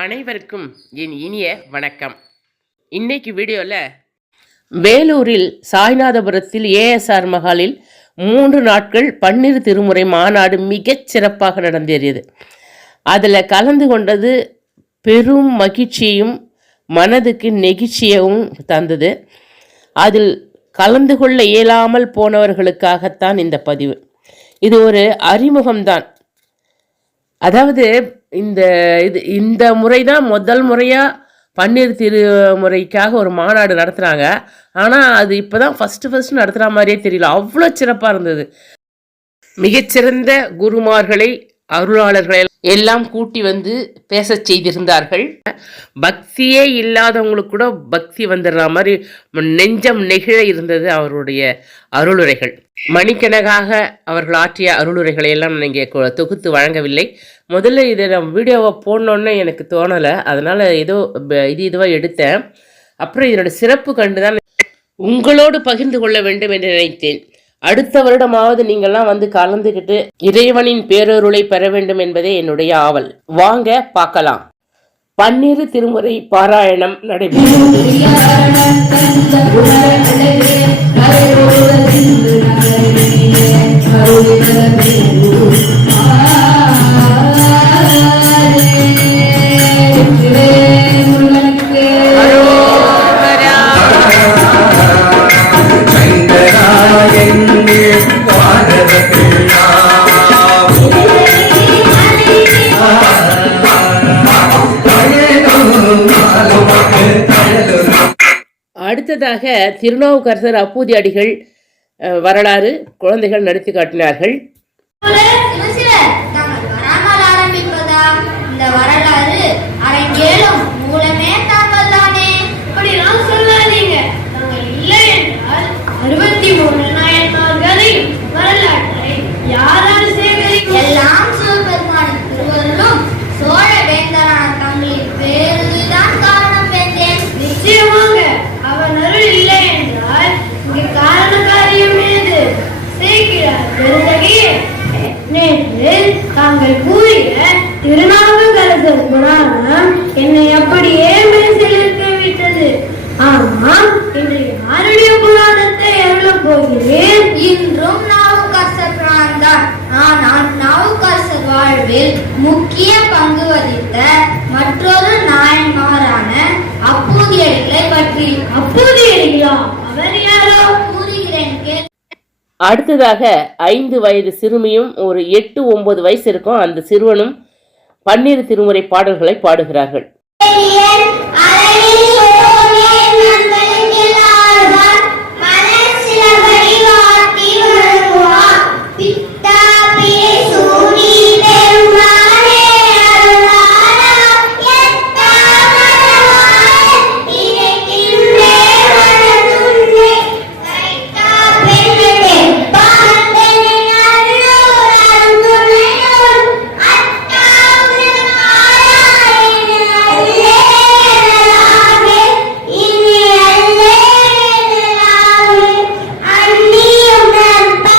அனைவருக்கும் என் இனிய வணக்கம். இன்னைக்கு வீடியோவில் வேலூரில் சாய்நாதபுரத்தில் ஏஎஸ்ஆர் மஹாலில் 3 நாட்கள் பன்னிரு திருமுறை மாநாடு மிகச் சிறப்பாக நடந்தேறியது. அதில் கலந்து கொண்டது பெரும் மகிழ்ச்சியையும் மனதுக்கு நெகிழ்ச்சியவும் தந்தது. அதில் கலந்து கொள்ள இயலாமல் போனவர்களுக்காகத்தான் இந்த பதிவு. இது ஒரு அறிமுகம்தான். அதாவது இந்த முறை தான் முதல் முறையாக பன்னீர் திருமுறைக்காக ஒரு மாநாடு நடத்துகிறாங்க. ஆனால் அது இப்போ தான் ஃபஸ்ட்டு நடத்துகிற மாதிரியே தெரியல. அவ்வளோ சிறப்பாக இருந்தது. மிகச்சிறந்த குருமார்களை அருளாளர்களை எல்லாம் கூட்டி வந்து பேச செய்திருந்தார்கள். பக்தியே இல்லாதவங்களுக்கு கூட பக்தி வந்துடுற மாதிரி நெஞ்சம் நெகிழ இருந்தது அவருடைய அருளுரைகள். மணிக்கணக்காக அவர்கள் ஆற்றிய அருளுரைகளை எல்லாம் நீங்கள் தொகுத்து வழங்கவில்லை. முதல்ல இதை நான் வீடியோவை போடணுன்னு எனக்கு தோணலை. அதனால் இதுவாக எடுத்தேன். அப்புறம் இதனோட சிறப்பு கண்டு தான் உங்களோடு பகிர்ந்து கொள்ள வேண்டும் என்று நினைத்தேன். அடுத்த வருடமாவது நீங்கள்லாம் வந்து கலந்துக்கிட்டு இறைவனின் பேரருளை பெற வேண்டும் என்பதே என்னுடைய ஆவல். வாங்க பார்க்கலாம். பன்னிரு திருமுறை பாராயணம் நடைபெறுகிறது. அடுத்ததாக திருநாவுக்கரசர் அப்பூதி அடிகள் வரலாறு குழந்தைகள் நடத்தி காட்டினார்கள். தாங்கள் கூறிய திருநாவுக்கரசர் புராணம் என்னை அப்படியே மெய்சிலிருக்க விட்டது. ஆமாம், இன்று யாருடைய புராணத்தை எழுதப் போகிறேன்? இன்றும் நாவுக்கரசர் புராணம் தான். ஆனால் நாவுக்கரசர் வாழ்வில் முக்கிய பங்கு வகித்த மற்றொரு நாயன்மாரான அப்பூதியடிகளை பற்றி. அப்பூதியடிகளா? அவர் யாரோ? கூறுகிறேன். அடுத்ததாக 5 வயது சிறுமியும் ஒரு 8-9 வயசு இருக்கும் அந்த சிறுவனும் பன்னிரு திருமுறை பாடல்களை பாடுகிறார்கள்.